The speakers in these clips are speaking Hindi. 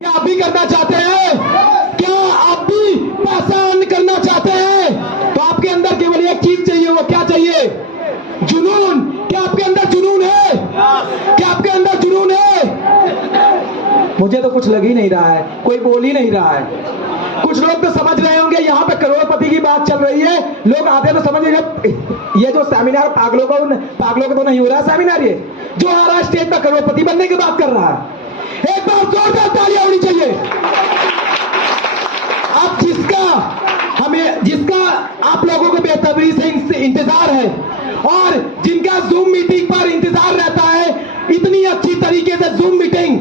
क्या आप भी करना चाहते हैं? क्या आप भी पैसा अर्न करना चाहते हैं? तो आपके अंदर केवल एक चीज चाहिए, वो क्या चाहिए? जुनून। क्या आपके अंदर जुनून है? क्या आपके अंदर जुनून है? मुझे तो कुछ लग ही नहीं रहा है, कोई बोल ही नहीं रहा है। कुछ लोग तो समझ रहे होंगे यहाँ पे करोड़पति की बात चल रही है, लोग आते तो समझ रहे ये जो सेमिनार पागलों का तो नहीं हो रहा सेमिनार, ये जो आ रहा है स्टेज पर करोड़पति बनने की बात कर रहा है। एक बार जोरदार तालियां होनी चाहिए। अब जिसका आप लोगों को बेसब्री से इंतजार है और जिनका जूम मीटिंग पर इंतजार रहता है, इतनी अच्छी तरीके से जूम मीटिंग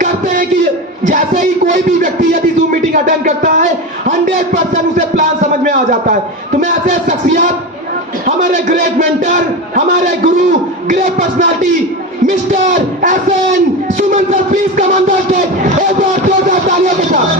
करते हैं कि जैसे ही कोई भी व्यक्ति यदि जूम मीटिंग अटेंड करता है 100% उसे प्लान समझ में आ जाता है। तो मैं ऐसे शख्सियत, हमारे ग्रेट मेंटर, हमारे गुरु, great personality mister FN Suman sir, please come on the stage. एक बार जोरदार तालियों के साथ।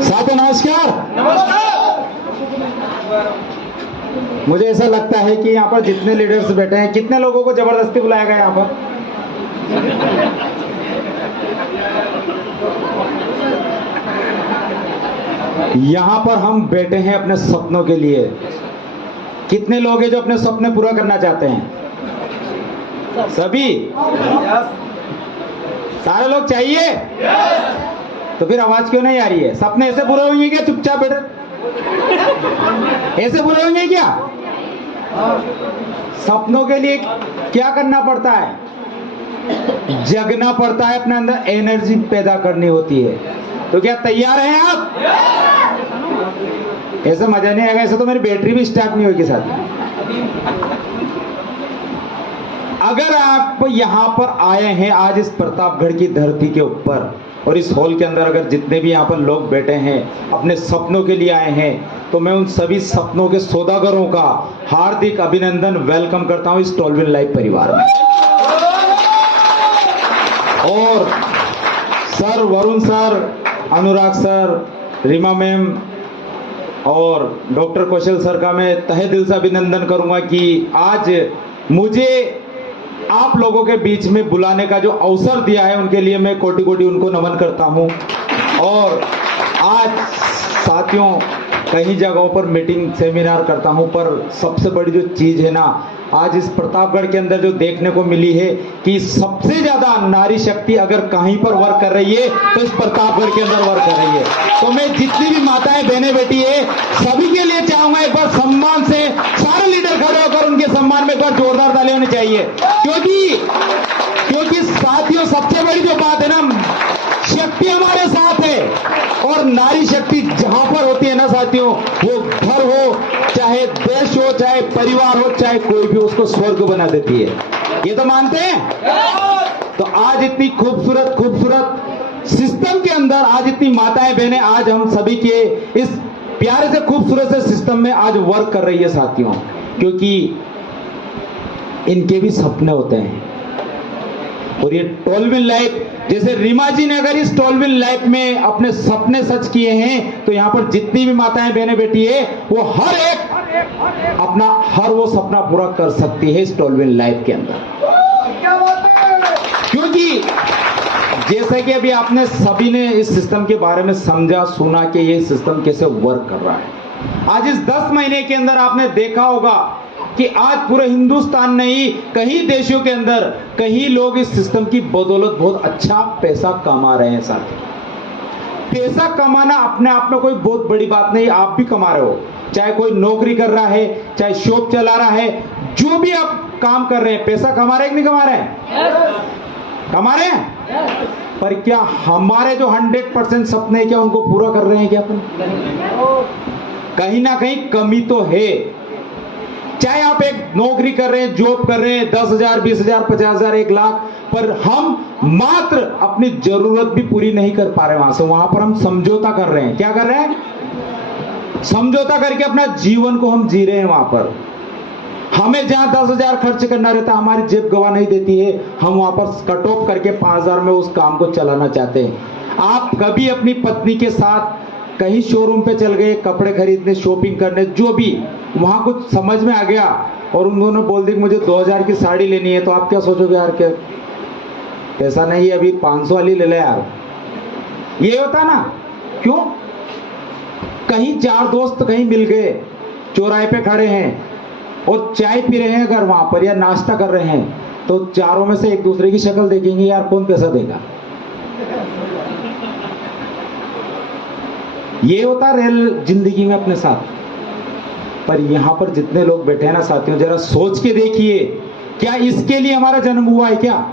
साथों नमस्कार। मुझे ऐसा लगता है कि यहाँ पर जितने लीडर्स बैठे हैं, कितने लोगों को जबरदस्ती बुलाया गया यहाँ पर? यहाँ पर हम बैठे हैं अपने सपनों के लिए। कितने लोग हैं जो अपने सपने पूरा करना चाहते हैं? सभी? सारे लोग चाहिए? तो फिर आवाज क्यों नहीं आ रही है? सपने ऐसे पूरे होंगे क्या चुपचाप बैठे? ऐसे पूरे होंगे क्या? सपनों के लिए क्या करना पड़ता है? जगना पड़ता है, अपने अंदर एनर्जी पैदा करनी होती है। तो क्या तैयार हैं आप? ऐसा मजा नहीं आएगा, ऐसे तो मेरी बैटरी भी स्टार्ट नहीं होगी साथ। अगर आप यहाँ पर आए हैं आज इस प्रतापगढ़ की धरती के ऊपर और इस हॉल के अंदर अगर जितने भी यहाँ पर लोग बैठे हैं अपने सपनों के लिए आए हैं, तो मैं उन सभी सपनों के सौदागरों का हार्दिक अभिनंदन, वेलकम करता हूँ इस टॉलविन लाइव परिवार में। और सर वरुण सर, अनुराग सर, रीमा मैम और डॉक्टर कौशल सर का मैं तहे दिल से अभिनंदन करूंगा कि आज मुझे आप लोगों के बीच में बुलाने का जो अवसर दिया है, उनके लिए मैं कोटि कोटि उनको नमन करता हूं। और आज साथियों कई जगहों पर मीटिंग सेमिनार करता हूं, पर सबसे बड़ी जो चीज है ना, आज इस प्रतापगढ़ के अंदर जो देखने को मिली है कि सबसे ज्यादा नारी शक्ति अगर कहीं पर वर्क कर रही है तो इस प्रतापगढ़ के अंदर वर्क कर रही है। तो मैं जितनी भी माताएं बहनें बैठी है सभी के लिए चाहूंगा एक बार सम्मान से सारे लीडर खड़े होकर उनके सम्मान में एक बार जोरदार ताली होनी चाहिए। क्योंकि साथियों सबसे बड़ी जो बात है ना, शक्ति हमारे साथ है और नारी शक्ति जहां पर होती है ना साथियों, वो घर हो, चाहे देश हो, चाहे परिवार हो, चाहे कोई भी, उसको स्वर्ग बना देती है। ये तो मानते हैं? तो आज इतनी खूबसूरत सिस्टम के अंदर आज इतनी माताएं बहनें आज हम सभी के इस प्यारे से खूबसूरत से सिस्टम में आज वर्क कर रही है साथियों, क्योंकि इनके भी सपने होते हैं। और ये टॉलविन लाइफ, जैसे रीमा जी ने अगर इस टॉलविन लाइफ में अपने सपने सच किए हैं, तो यहाँ पर जितनी भी माताएं बहनें बैठी है वो हर एक अपना हर वो सपना पूरा कर सकती है इस टॉलविन लाइफ के अंदर। क्योंकि जैसे कि अभी आपने सभी ने इस सिस्टम के बारे में समझा सुना कि ये सिस्टम कैसे वर्क कर रहा है। आज इस 10 महीने के अंदर आपने देखा होगा कि आज पूरे हिंदुस्तान नहीं, कई देशों के अंदर कई लोग इस सिस्टम की बदौलत बहुत अच्छा पैसा कमा रहे हैं। साथ पैसा कमाना अपने आप में कोई बहुत बड़ी बात नहीं, आप भी कमा रहे हो, चाहे कोई नौकरी कर रहा है, चाहे शॉप चला रहा है, जो भी आप काम कर रहे हैं, पैसा कमा रहे हैं कि नहीं कमा रहे हैं? कमा रहे हैं। पर क्या हमारे जो 100% सपने क्या उनको पूरा कर रहे हैं क्या? अपन कहीं ना कहीं कमी तो है। चाहे आप एक नौकरी कर रहे हैं, जॉब कर रहे हैं, 10,000, 20,000, 50,000, 1,00,000, पर हम मात्र अपनी जरूरत भी पूरी नहीं कर पा रहे वहां पर हम समझौता कर रहे हैं। क्या कर रहे हैं? समझौता करके अपना जीवन को हम जी रहे हैं। वहां पर हमें जहां 10,000 खर्च करना रहता है, हमारी जेब गवा नहीं देती है, हम वहां पर कट ऑफ करके 5,000 में उस काम को चलाना चाहते हैं। आप कभी अपनी पत्नी के साथ कहीं शोरूम पे चल गए, कपड़े खरीदने, शॉपिंग करने, जो भी, वहां कुछ समझ में आ गया और उन दोनों बोल दी मुझे 2,000 की साड़ी लेनी है, तो आप क्या सोचोगे? यार क्या पैसा नहीं है, अभी 500 वाली ले ले यार। ये होता ना? क्यों? कहीं 4 दोस्त कहीं मिल गए, चौराहे पे खड़े हैं और चाय पी रहे हैं अगर वहां पर, या नाश्ता कर रहे हैं, तो चारों में से एक दूसरे की शक्ल देखेंगे, यार कौन पैसा देगा। ये होता रियल जिंदगी में अपने साथ। पर यहां पर जितने लोग बैठे हैं ना साथियों, जरा सोच के देखिए, क्या इसके लिए हमारा जन्म हुआ है क्या?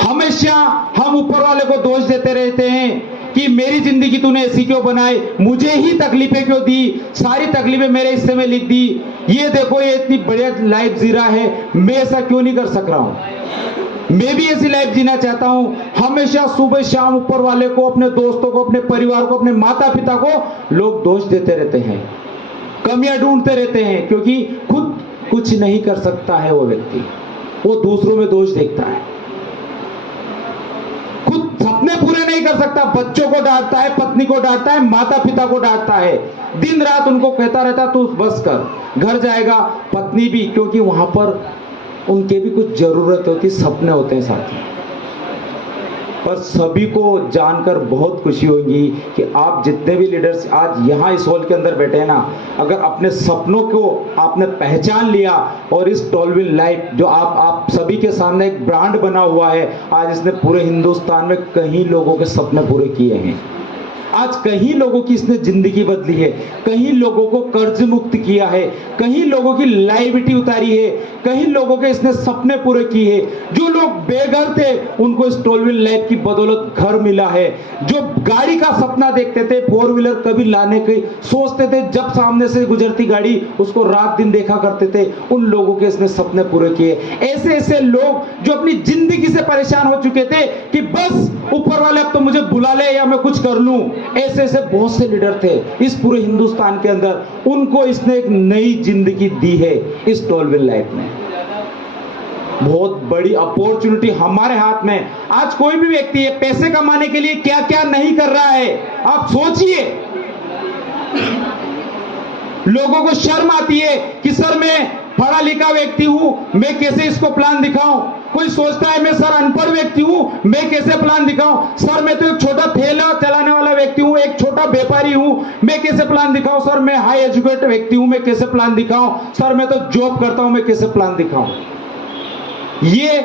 हमेशा हम ऊपर वाले को दोष देते रहते हैं कि मेरी जिंदगी तूने ऐसी क्यों बनाई, मुझे ही तकलीफें क्यों दी, सारी तकलीफें मेरे हिस्से में लिख दी, ये देखो ये इतनी बढ़िया लाइफ जी रहा है, मैं ऐसा क्यों नहीं कर सक रहा हूं, मैं भी ऐसी लाइफ जीना चाहता हूं। हमेशा सुबह शाम ऊपर वाले को, अपने दोस्तों को, अपने परिवार को, अपने माता पिता को लोग दोष देते रहते हैं, कमियां ढूंढते रहते हैं, क्योंकि खुद कुछ नहीं कर सकता है वो व्यक्ति, वो दूसरों में दोष देखता है, खुद सपने पूरे नहीं कर सकता, बच्चों को डांटता है, पत्नी को डांटता है, माता पिता को डांटता है, दिन रात उनको कहता रहता तू बस कर। घर जाएगा पत्नी भी, क्योंकि वहां पर उनके भी कुछ जरूरत होती, सपने होते हैं साथ में। पर सभी को जानकर बहुत खुशी होगी कि आप जितने भी लीडर्स आज यहाँ इस हॉल के अंदर बैठे हैं ना, अगर अपने सपनों को आपने पहचान लिया और इस टॉलविन लाइफ जो आप सभी के सामने एक ब्रांड बना हुआ है, आज इसने पूरे हिंदुस्तान में कई लोगों के सपने पूरे किए हैं। आज कई लोगों की इसने जिंदगी बदली है, कई लोगों को कर्ज मुक्त किया है, कई लोगों की लाइबिलिटी उतारी है, कई लोगों के इसने सपने पूरे किए हैं। जो लोग बेघर थे उनको इस टॉलविन लाइफ की बदौलत घर मिला है। जो गाड़ी का सपना देखते थे, 4 व्हीलर कभी लाने के सोचते थे, जब सामने से गुजरती गाड़ी उसको रात दिन देखा करते थे, उन लोगों के इसने सपने पूरे किए। ऐसे ऐसे लोग जो अपनी जिंदगी से परेशान हो चुके थे कि बस ऊपर वाले अब तो मुझे बुला ले या मैं कुछ कर लूं, ऐसे ऐसे बहुत से लीडर थे इस पूरे हिंदुस्तान के अंदर, उनको इसने एक नई जिंदगी दी है इस टॉलविन लाइफ में। बहुत बड़ी अपॉर्चुनिटी हमारे हाथ में। आज कोई भी व्यक्ति है पैसे कमाने के लिए क्या क्या नहीं कर रहा है, आप सोचिए। लोगों को शर्म आती है कि सर मैं पढ़ा लिखा व्यक्ति हूं, मैं कैसे इसको प्लान दिखाऊं। कोई सोचता है मैं सर अनपढ़ व्यक्ति हूं, मैं कैसे प्लान दिखाऊं। सर मैं तो एक छोटा ठेला चलाने वाला व्यक्ति हूं, एक छोटा व्यापारी हूं, मैं कैसे प्लान दिखाऊं। सर मैं हाई एजुकेटेड व्यक्ति हूं, मैं कैसे प्लान दिखाऊं। सर मैं तो जॉब करता हूं, मैं कैसे प्लान दिखाऊं। ये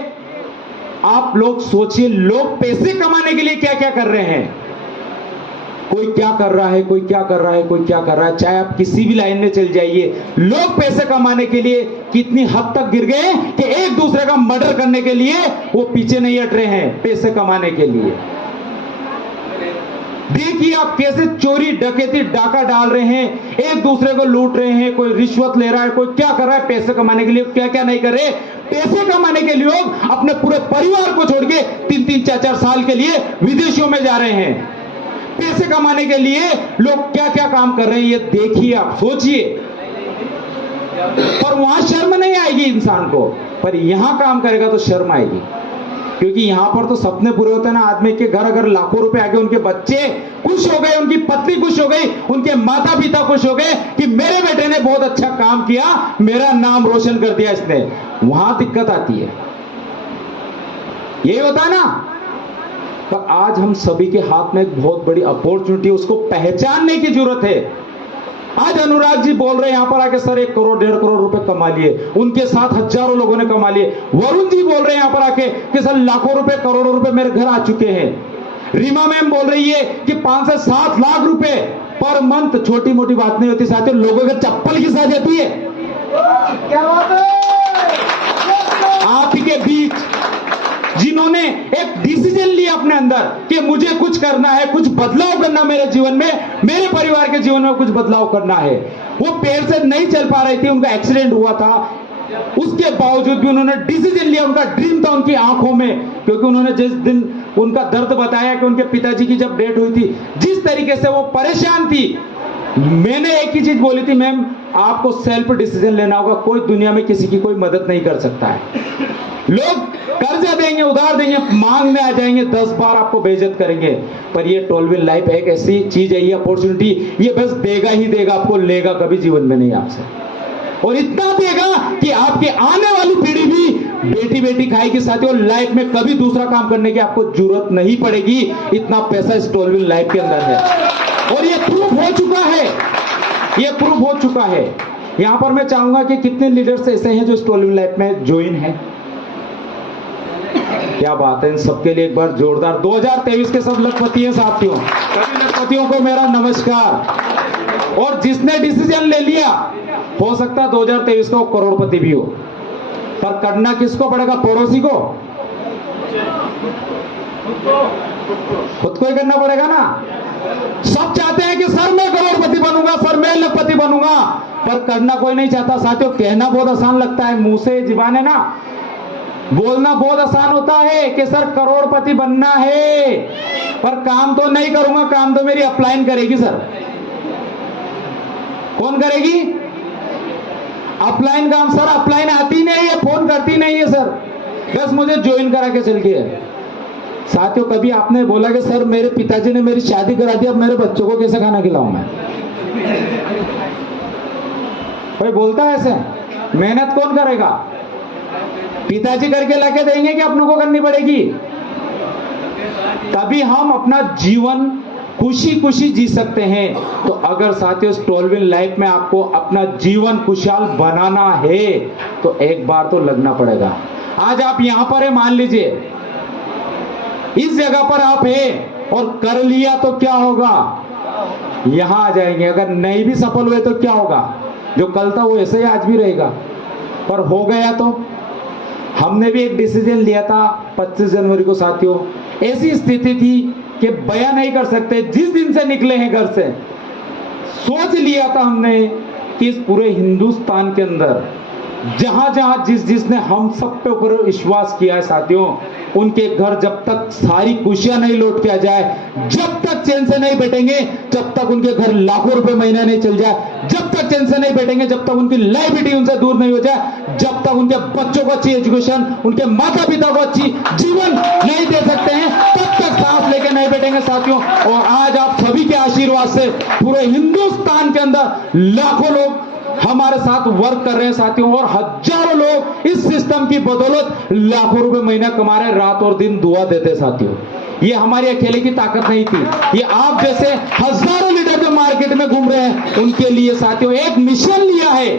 आप लोग सोचिए, लोग पैसे कमाने के लिए क्या क्या कर रहे हैं। कोई क्या कर रहा है, कोई क्या कर रहा है, कोई क्या कर रहा है। चाहे आप किसी भी लाइन में चल जाइए, लोग पैसे कमाने के लिए कितनी हद तक गिर गए कि एक दूसरे का मर्डर करने के लिए वो पीछे नहीं हट रहे हैं पैसे कमाने के लिए। देखिए आप कैसे चोरी डकैती डाका डाल रहे हैं, एक दूसरे को लूट रहे हैं, कोई रिश्वत ले रहा है, कोई क्या कर रहा है पैसे कमाने के लिए। क्या क्या नहीं कर रहे, पैसे कमाने के लिए लोग अपने पूरे परिवार को छोड़ के 3-3, 4-4 साल के लिए विदेशों में जा रहे हैं। पैसे कमाने के लिए लोग क्या क्या काम कर रहे हैं, ये देखिए, आप सोचिए। पर वहां शर्म नहीं आएगी इंसान को, पर यहां काम करेगा तो शर्म आएगी, क्योंकि यहां पर तो सपने पूरे होते हैं ना। आदमी के घर अगर लाखों रुपए आ गए, उनके बच्चे खुश हो गए, उनकी पत्नी खुश हो गई, उनके माता पिता खुश हो गए कि मेरे बेटे ने बहुत अच्छा काम किया, मेरा नाम रोशन कर दिया इसने, वहां दिक्कत आती है। यही होता है ना। तो आज हम सभी के हाथ में एक बहुत बड़ी अपॉर्चुनिटी, उसको पहचानने की जरूरत है। आज अनुराग जी बोल रहे हैं यहां पर आके सर 1 करोड़ 1.5 करोड़ रुपए कमा लिए, उनके साथ हजारों लोगों ने कमा लिए। वरुण जी बोल रहे हैं यहां पर आके कि सर लाखों रुपए करोड़ों रुपए मेरे घर आ चुके हैं। रीमा मैम बोल रही है कि 5 से 7 लाख रुपए पर मंथ, छोटी मोटी बात नहीं होती साथियों, लोगों के चप्पल घिसा जाती है। क्या बात है। आप ही के बीच जिन्होंने एक डिसीजन लिया अपने अंदर कि मुझे कुछ करना है, कुछ बदलाव करना मेरे जीवन में, मेरे परिवार के जीवन में कुछ बदलाव करना है, वो पैर से नहीं चल पा रही थी, उनका एक्सीडेंट हुआ था, उसके बावजूद भी उन्होंने डिसीजन लिया। उनका ड्रीम था उनकी आंखों में, क्योंकि उन्होंने जिस दिन उनका दर्द बताया कि उनके पिताजी की जब डेथ हुई थी, जिस तरीके से वो परेशान थी, मैंने एक ही चीज बोली थी, मैम आपको सेल्फ डिसीजन लेना होगा, कोई दुनिया में किसी की कोई मदद नहीं कर सकता है। लोग कर्जा देंगे, उधार देंगे, मांगने आ जाएंगे, 10 बार आपको बेइज्जत करेंगे, पर ये 12 व्हील लाइफ एक ऐसी चीज है, ये अपॉर्चुनिटी, ये बस देगा ही देगा, आपको लेगा कभी जीवन में नहीं आपसे, और इतना देगा कि आपके आने वाली पीढ़ी भी बेटी बेटी खाएगी। साथियों, लाइफ में कभी दूसरा काम करने की आपको जरूरत नहीं पड़ेगी, इतना पैसा इस 12 व्हील लाइफ के अंदर है, और ये प्रूफ हो चुका है, ये प्रूफ हो चुका है। यहां पर मैं चाहूंगा कि कितने लीडर्स ऐसे हैं जो इस 12 व्हील लाइफ में ज्वाइन है। क्या बात है, इन सबके लिए एक बार जोरदार 2023 के सब लखपति हैं साथियों, सभी लखपतियों को मेरा नमस्कार। और जिसने डिसीजन ले लिया, हो सकता है 2023 का वो करोड़पति भी हो, पर करना किसको पड़ेगा? पड़ोसी को, खुद को ही करना पड़ेगा ना। सब चाहते हैं कि सर मैं करोड़पति बनूंगा, सर मैं लखपति बनूंगा, पर करना कोई नहीं चाहता। साथियों, कहना बहुत आसान लगता है, मुंह से जुबान है ना, बोलना बहुत आसान होता है कि सर करोड़पति बनना है, पर काम तो नहीं करूंगा, काम तो मेरी अपलाइन करेगी। सर कौन करेगी? अपलाइन काम। सर अपलाइन आती नहीं है, फोन करती नहीं है, सर बस मुझे ज्वाइन करा के चल गए। साथियों, कभी आपने बोला कि सर मेरे पिताजी ने मेरी शादी करा दी, अब मेरे बच्चों को कैसे खाना खिलाऊं मैं? कोई बोलता है ऐसे? मेहनत कौन करेगा? पिताजी करके लाके देंगे कि अपनों को करनी पड़ेगी? तभी हम अपना जीवन खुशी खुशी जी सकते हैं। तो अगर साथियों 12 व्हील लाइफ में आपको अपना जीवन खुशहाल बनाना है, तो एक बार तो लगना पड़ेगा। आज आप यहां पर है, मान लीजिए इस जगह पर आप हैं और कर लिया तो क्या होगा? यहां आ जाएंगे। अगर नहीं भी सफल हुए तो क्या होगा? जो कल था वो ऐसे ही आज भी रहेगा, पर हो गया तो। हमने भी एक डिसीजन लिया था 25 जनवरी को साथियों, ऐसी स्थिति थी कि बयान नहीं कर सकते। जिस दिन से निकले हैं घर से, सोच लिया था हमने कि इस पूरे हिंदुस्तान के अंदर जहां जहां जिसने हम सब पे ऊपर विश्वास किया है साथियों, उनके घर जब तक सारी खुशियां नहीं लौट के आ जाए, जब तक चैन से नहीं बैठेंगे, जब तक उनके घर लाखों रुपए महीना नहीं चल जाए, जब तक चैन से नहीं बैठेंगे, जब तक उनकी लाइबिलिटी उनसे दूर नहीं हो जाए, जब तक उनके बच्चों को अच्छी एजुकेशन, उनके माता पिता को अच्छी जीवन नहीं दे सकते हैं, तब तक सांस लेके नहीं बैठेंगे साथियों। और आज आप सभी के आशीर्वाद से पूरे हिंदुस्तान के अंदर लाखों लोग हमारे साथ वर्क कर रहे हैं साथियों, और हजारों लोग इस सिस्टम की बदौलत लाखों रुपए महीना कमा रहे हैं, रात और दिन दुआ देते साथियों। ये हमारी अकेले की ताकत नहीं थी, ये आप जैसे हजारों लीडर जो मार्केट में घूम रहे हैं उनके लिए साथियों एक मिशन लिया है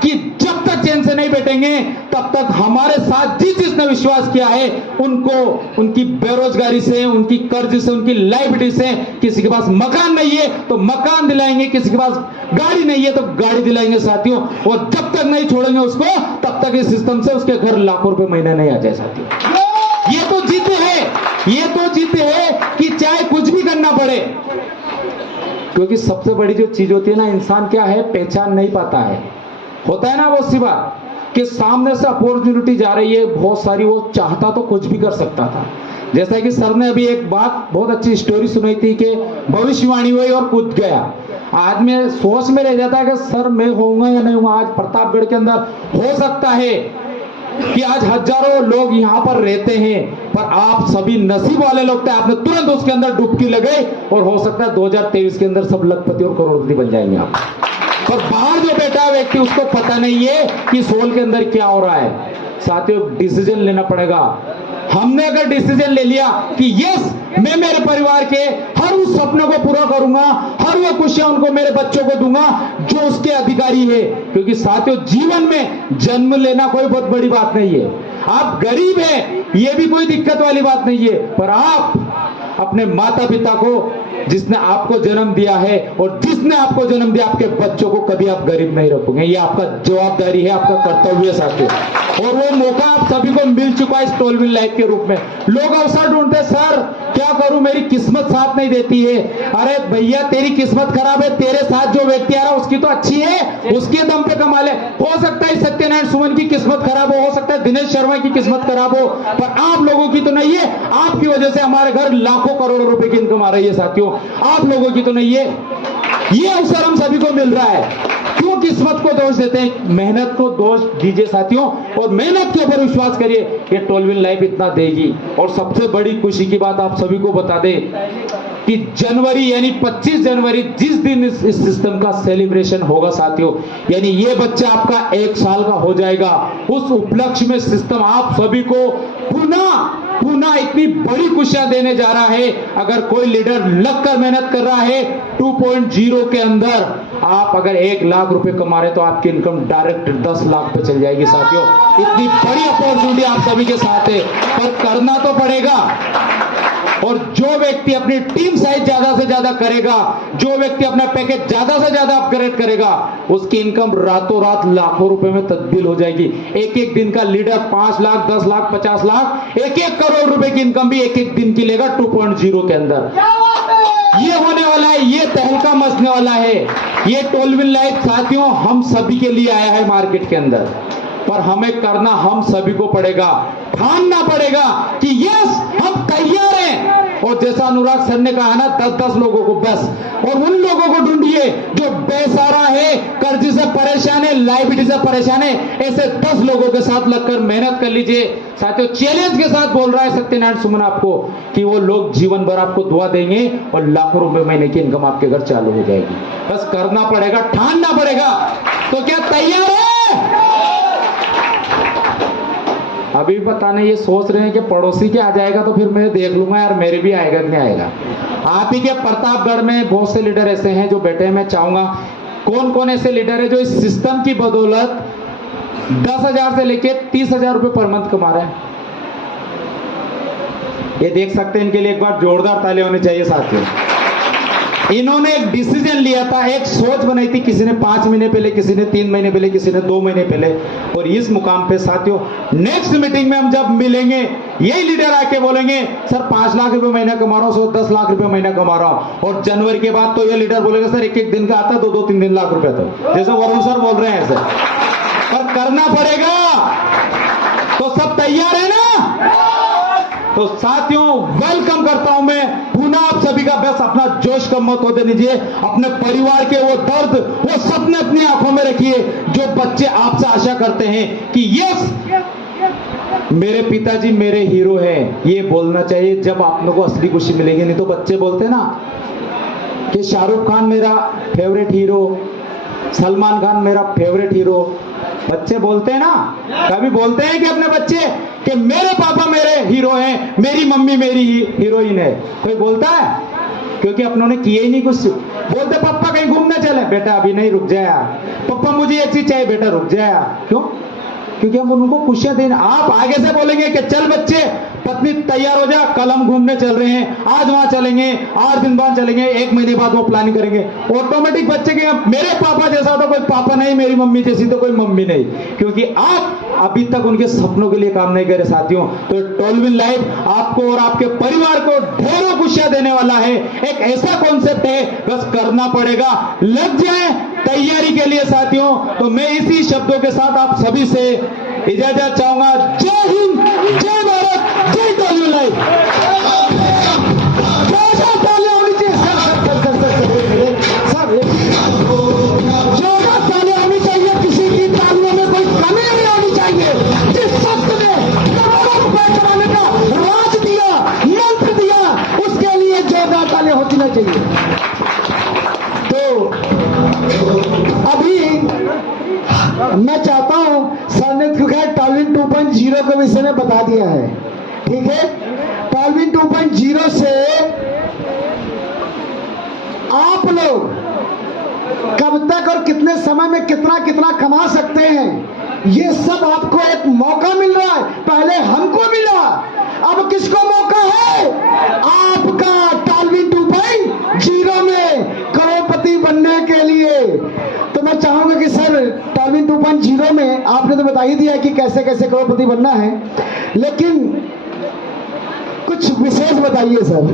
कि जब तक चैन से नहीं बैठेंगे, तब तक हमारे साथ जिसने विश्वास किया है उनको उनकी बेरोजगारी से, उनकी कर्ज से, उनकी लाइबिलिटी से, किसी के पास मकान नहीं है तो मकान दिलाएंगे, किसी के पास गाड़ी नहीं है तो गाड़ी दिलाएंगे साथियों। और जब तक नहीं छोड़ेंगे उसको, तब तक इस सिस्टम से उसके घर लाखों रुपए महीना नहीं आ जाए साथियों। ये तो जीते हैं, ये तो जीते हैं कि चाहे कुछ भी करना पड़े। क्योंकि सबसे बड़ी जो चीज होती है ना, इंसान क्या है पहचान नहीं पाता है। होता है ना वो सी बात कि सामने से अपॉर्चुनिटी जा रही है बहुत सारी, वो चाहता तो कुछ भी कर सकता था। जैसा कि सर ने अभी एक बात बहुत अच्छी स्टोरी सुनाई थी कि भविष्यवाणी हुई और कूद गया। आज में सोच में रह जाता है कि सर मैं होऊंगा या नहीं होऊंगा। आज प्रतापगढ़ के अंदर हो सकता है कि आज हजारों लोग यहाँ पर रहते हैं, पर आप सभी नसीब वाले लोग थे, आपने तुरंत उसके अंदर डुबकी लगाई और हो सकता है 2023 के अंदर सब लखपति और करोड़पति बन जाएंगे आप। पर बाहर जो बैठा है व्यक्ति, उसको पता नहीं है कि सोल के अंदर क्या हो रहा है। साथियों, डिसीजन लेना पड़ेगा। हमने अगर डिसीजन ले लिया कि यस मैं मेरे परिवार के हर उस सपने को पूरा करूंगा, हर वो खुशियां उनको मेरे बच्चों को दूंगा जो उसके अधिकारी है। क्योंकि साथियों, जीवन में जन्म लेना कोई बहुत बड़ी बात नहीं है। आप गरीब हैं, ये भी कोई दिक्कत वाली बात नहीं है, पर आप अपने माता पिता को जिसने आपको जन्म दिया है, और जिसने आपको जन्म दिया आपके बच्चों को कभी आप गरीब नहीं रखोगे। ये आपका जवाबदारी है, आपका कर्तव्य है साथियों। और वो मौका आप सभी को मिल चुका है इस टोलविन लाइफ के रूप में। लोग अवसर ढूंढते, सर क्या करूं, मेरी किस्मत साथ नहीं देती है। अरे भैया तेरी किस्मत खराब है, तेरे साथ जो व्यक्ति आ रहा है उसकी तो अच्छी है, उसके दम पे कमा ले। हो सकता है सत्यनारायण सुमन की किस्मत खराब हो सकता है दिनेश शर्मा की किस्मत खराब हो, पर आप लोगों की तो नहीं है। आपकी वजह से हमारे घर लाखों करोड़ों रुपए की इनकम आ रही है साथियों, आप लोगों की तो नहीं है। ये अवसर हम सभी को मिल रहा है। क्यों किस्मत को दोष देते हैं, मेहनत को दोष दीजिए साथियों, और मेहनत के ऊपर विश्वास करिए, ये टोलविन लाइफ इतना देगी। और सबसे बड़ी खुशी की बात आप सभी को बता दें कि जनवरी यानी 25 जनवरी जिस दिन इस सिस्टम का सेलिब्रेशन होगा साथियों, यानी ये बच्चा आपका 1 साल का हो जाएगा, उस उपलक्ष्य में सिस्टम आप सभी को पुनः इतनी बड़ी खुशियां देने जा रहा है। अगर कोई लीडर लगकर मेहनत कर रहा है 2.0 के अंदर, आप अगर 1 लाख रुपए कमा रहे तो आपकी इनकम डायरेक्ट 10 लाख पे चल जाएगी साथियों। इतनी बड़ी अपॉर्चुनिटी आप सभी के साथ है, पर करना तो पड़ेगा। और जो व्यक्ति अपनी टीम साइज ज्यादा से ज्यादा करेगा, जो व्यक्ति अपना पैकेज ज्यादा से ज्यादा अपग्रेड करेगा, उसकी इनकम रातों रात लाखों रुपए में तब्दील हो जाएगी। एक एक दिन का लीडर 5 लाख 10 लाख 50 लाख 1-1 करोड़ रुपए की इनकम भी एक एक दिन की लेगा 2.0 के अंदर। ये होने वाला है, ये तहलका मचने वाला है। ये टोलविन लाइफ साथियों हम सभी के लिए आया है मार्केट के अंदर, पर हमें करना हम सभी को पड़ेगा, ठानना पड़ेगा कि यस हम तैयार हैं। और जैसा अनुराग सर ने कहा ना, 10-10 लोगों को बस, और उन लोगों को ढूंढिए जो बेसहारा है, कर्ज से परेशान है, लाइबिलिटी से परेशान है, ऐसे 10 लोगों के साथ लगकर मेहनत कर लीजिए साथियों। चैलेंज के साथ बोल रहा है सत्यनारायण सुमन आपको कि वो लोग जीवन भर आपको दुआ देंगे और लाखों रुपए महीने की इनकम आपके घर चालू हो जाएगी। बस करना पड़ेगा, ठानना पड़ेगा। तो क्या तैयार है? अभी पता नहीं ये सोच रहे हैं कि पड़ोसी के आ जाएगा तो फिर मैं देख लूंगा यार मेरे भी आएगा कि नहीं आएगा। आप ही के प्रतापगढ़ में बहुत से लीडर ऐसे हैं जो बैठे हैं। मैं चाहूंगा कौन कौन ऐसे लीडर है जो इस सिस्टम की बदौलत 10,000 से लेके 30,000 रुपए पर मंथ कमा रहे हैं। ये देख सकते हैं, इनके लिए एक बार जोरदार ताली होनी चाहिए साथियों। इन्होंने एक डिसीजन लिया था, एक सोच बनाई थी, किसी ने 5 महीने पहले, किसी ने 3 महीने पहले, किसी ने 2 महीने पहले, और इस मुकाम पे साथियों नेक्स्ट मीटिंग में हम जब मिलेंगे यही लीडर आके बोलेंगे सर 5 लाख रुपए महीना कमा रहा हूं, 10 लाख रुपए महीना कमा रहा हूं। और जनवरी के बाद तो ये लीडर बोलेगा सर एक दिन का आता 2-3 लाख रुपए था, जैसे वरुण सर बोल रहे हैं ऐसे। पर करना पड़ेगा, तो सब तैयार है ना? तो साथियों वेलकम करता हूं मैं पुनः आप सभी का। बस अपना जोश कम मत होने दीजिए, अपने परिवार के वो दर्द, वो सपने अपनी आंखों में रखिए जो बच्चे आपसे आशा करते हैं कि यस मेरे पिताजी मेरे हीरो हैं। ये बोलना चाहिए जब आप लोगों को असली खुशी मिलेगी। नहीं तो बच्चे बोलते ना कि शाहरुख खान मेरा फेवरेट हीरो, सलमान खान मेरा फेवरेट हीरो। बच्चे बोलते हैं ना, कभी बोलते हैं कि अपने बच्चे कि मेरे पापा मेरे हीरो हैं, मेरी मम्मी मेरी हीरोइन है? कोई बोलता है? क्योंकि अपनों ने किए ही नहीं कुछ। बोलते पापा कहीं घूमने चले, बेटा अभी नहीं, रुक जाया। पापा मुझे ये चीज चाहिए, बेटा रुक जाया। क्यों? क्योंकि हम उनको खुशियां देना। आप आगे से बोलेंगे कि चल बच्चे पत्नी तैयार हो जा, कल हम घूमने चल रहे हैं, आज वहां चलेंगे, 8 दिन बाद चलेंगे, 1 महीने बाद वो प्लानिंग करेंगे। ऑटोमेटिक बच्चे के मेरे पापा जैसा तो कोई पापा नहीं, मेरी मम्मी जैसी तो कोई मम्मी नहीं, क्योंकि आप अभी तक उनके सपनों के लिए काम नहीं करे साथियों। तो टोलविन लाइफ आपको और आपके परिवार को ढेरों खुशियां देने वाला है। एक ऐसा कॉन्सेप्ट है, बस करना पड़ेगा, लग जाए तैयारी के लिए साथियों। तो मैं इसी शब्दों के साथ आप सभी से इजाजत चाहूंगा। जय हिंद, जय भारत, जय टोलविन लाइफ। किसी की तालियों में कोई कमी नहीं होनी चाहिए। जिस शख्स ने करोड़ों रुपए कमाने का राज दिया, मंत्र दिया, उसके लिए जोरदार तालियां होती ना चाहिए। तो अभी मैं चाहता हूं सर ने क्योंकि टोलविन 2.0 के विषय में बता दिया है, ठीक है। टोलविन 2.0 से आप लोग कब तक और कितने समय में कितना कितना कमा सकते हैं, ये सब आपको एक मौका मिल रहा है। पहले हमको मिला, अब किसको मौका है? आपका टोलविन 2.0 तो बता ही दिया कि कैसे कैसे करोड़पति बनना है, लेकिन कुछ विशेष बताइए सर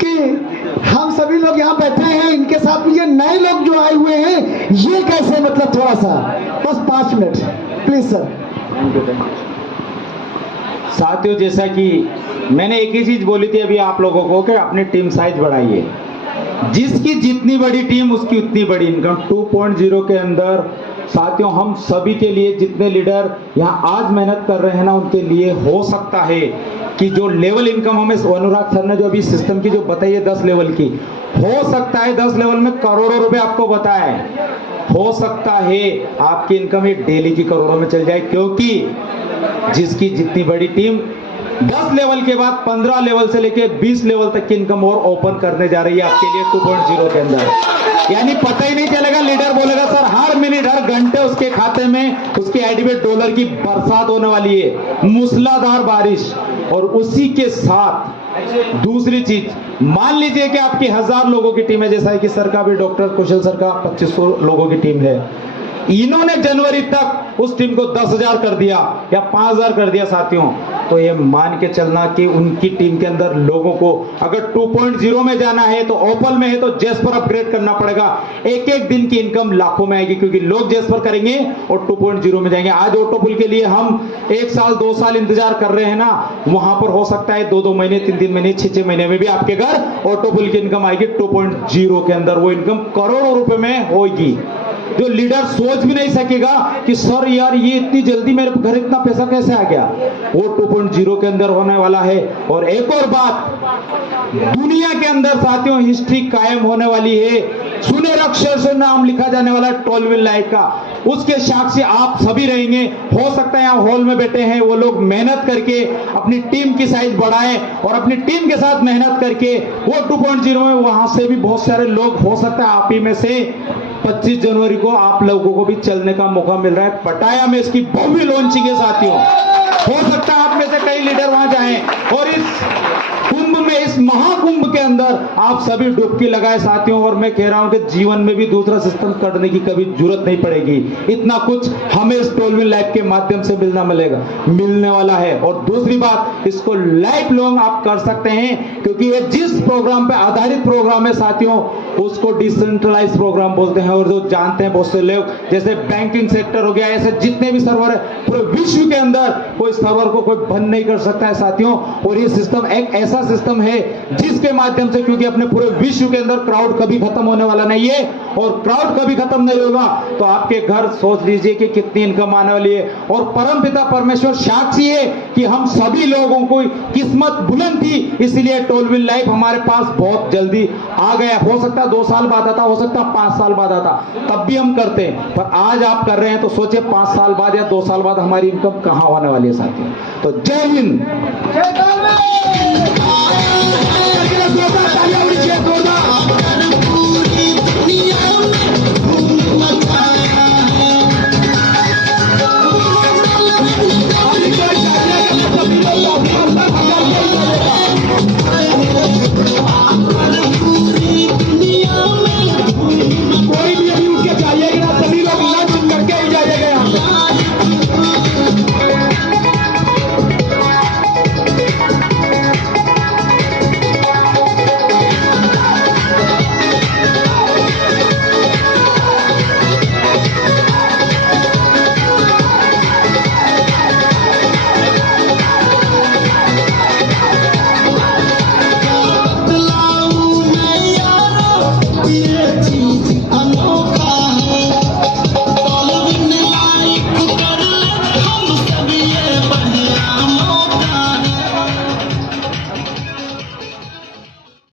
कि हम सभी लोग यहाँ बैठे हैं, इनके साथ में ये नए लोग जो आए हुए हैं, ये कैसे, मतलब थोड़ा सा बस 5 मिनट प्लीज सर। साथियों, जैसा कि मैंने एक ही चीज बोली थी अभी आप लोगों को कि अपनी टीम साइज बढ़ाइए। जिसकी जितनी बड़ी टीम उसकी उतनी बड़ी इनकम। 2.0 के अंदर साथियों हम सभी के लिए, जितने लीडर यहाँ आज मेहनत कर रहे हैं ना, उनके लिए हो सकता है कि जो लेवल इनकम हमें अनुराग सर ने जो अभी सिस्टम की जो बताई है 10 लेवल की, हो सकता है 10 लेवल में करोड़ों रुपए आपको बताया है। हो सकता है आपकी इनकम एक डेली की करोड़ों में चल जाए, क्योंकि जिसकी जितनी बड़ी टीम 10 लेवल के बाद 15 लेवल से लेके 20 लेवल तक की इनकम और ओपन करने जा रही है आपके लिए 2.0 के अंदर। यानी पता ही नहीं चलेगा, लीडर बोलेगा सर हर मिनट हर घंटे उसके खाते में, उसकी आईडी में डॉलर की बरसात होने वाली है, मूसलाधार बारिश। और उसी के साथ दूसरी चीज, मान लीजिए कि आपकी 1000 लोगों की टीम है, जैसा है कि सर का भी, डॉक्टर कुशल सर का 2500 लोगों की टीम है। इन्होंने जनवरी तक उस टीम को 10,000 कर दिया या 5,000 कर दिया साथियों, तो ये मान के चलना कि उनकी टीम के अंदर लोगों को अगर 2.0 में जाना है तो ओपल में है तो जेस्पर अपग्रेड करना पड़ेगा। एक एक दिन की इनकम लाखों में आएगी, क्योंकि लोग जेस्पर करेंगे और 2.0 में जाएंगे। आज ऑटोपुल के लिए हम 1 साल 2 साल इंतजार कर रहे हैं ना, वहां पर हो सकता है 2-2 महीने 3-3 महीने 6-6 महीने में भी आपके घर ऑटोपुल की इनकम आएगी 2.0 के अंदर। वो इनकम करोड़ों रुपए में होगी, जो लीडर सोच भी नहीं सकेगा कि सर यार ये इतनी जल्दी मेरे घर इतना पैसा कैसे आ गया। वो 2.0 के अंदर होने वाला है। और एक और बात, दुनिया के अंदर साथियों हिस्ट्री कायम होने वाली है, सुनहरे अक्षर से नाम लिखा जाने वाला टोलविल लाइफ का, उसके साक्षी आप सभी रहेंगे। हो सकता है यहाँ हॉल में बैठे हैं वो लोग मेहनत करके अपनी टीम की साइज बढ़ाएं और अपनी टीम के साथ मेहनत करके वो 2.0 में, वहां से भी बहुत सारे लोग, हो सकता है आप ही में से 25 जनवरी को आप लोगों को भी चलने का मौका मिल रहा है। पटाया में इसकी भव्य लॉन्चिंग है साथियों। हो सकता है आप में से कई लीडर वहां जाएं और इस कुंभ में, इस महाकुंभ के अंदर आप सभी डुबकी लगाए साथियों। और मैं कह रहा हूं कि जीवन में भी दूसरा सिस्टम करने की कभी जरूरत नहीं पड़ेगी। इतना कुछ हमें इस टोलविल लाइफ के माध्यम से मिलने वाला है। और दूसरी बात, इसको लाइफ लॉन्ग आप कर सकते हैं, क्योंकि ये जिस प्रोग्राम पे आधारित प्रोग्राम है साथियों, उसको डिसेंट्रलाइज प्रोग्राम बोलते हैं। और जो जानते हैं बहुत से लोग, जैसे बैंकिंग सेक्टर हो गया, ऐसे जितने भी सर्वर है पूरे विश्व के अंदर, कोई सर्वर को कोई बंद नहीं कर सकता है साथियों। और ये सिस्टम एक ऐसा सिस्टम है जिसके माध्यम से, क्योंकि अपने पूरे विश्व के अंदर क्राउड कभी खत्म होने वाला नहीं है और क्राउड कभी खत्म नहीं होगा, तो आपके घर सोच लीजिए कि कितनी इनकम आने वाली है। और परमपिता परमेश्वर साक्षी है कि हम सभी लोगों को किस्मत बुलंद थी, इसलिए टोलविल लाइफ हमारे पास बहुत जल्दी आ गया। हो सकता है 2 साल बाद आता, हो सकता है 5 साल बाद आता, तब भी हम करते हैं। पर आज आप कर रहे हैं तो सोचिए 5 साल बाद या 2 साल बाद हमारी इनकम कहां होने वाली है साथियों। तो जय हिंद, जय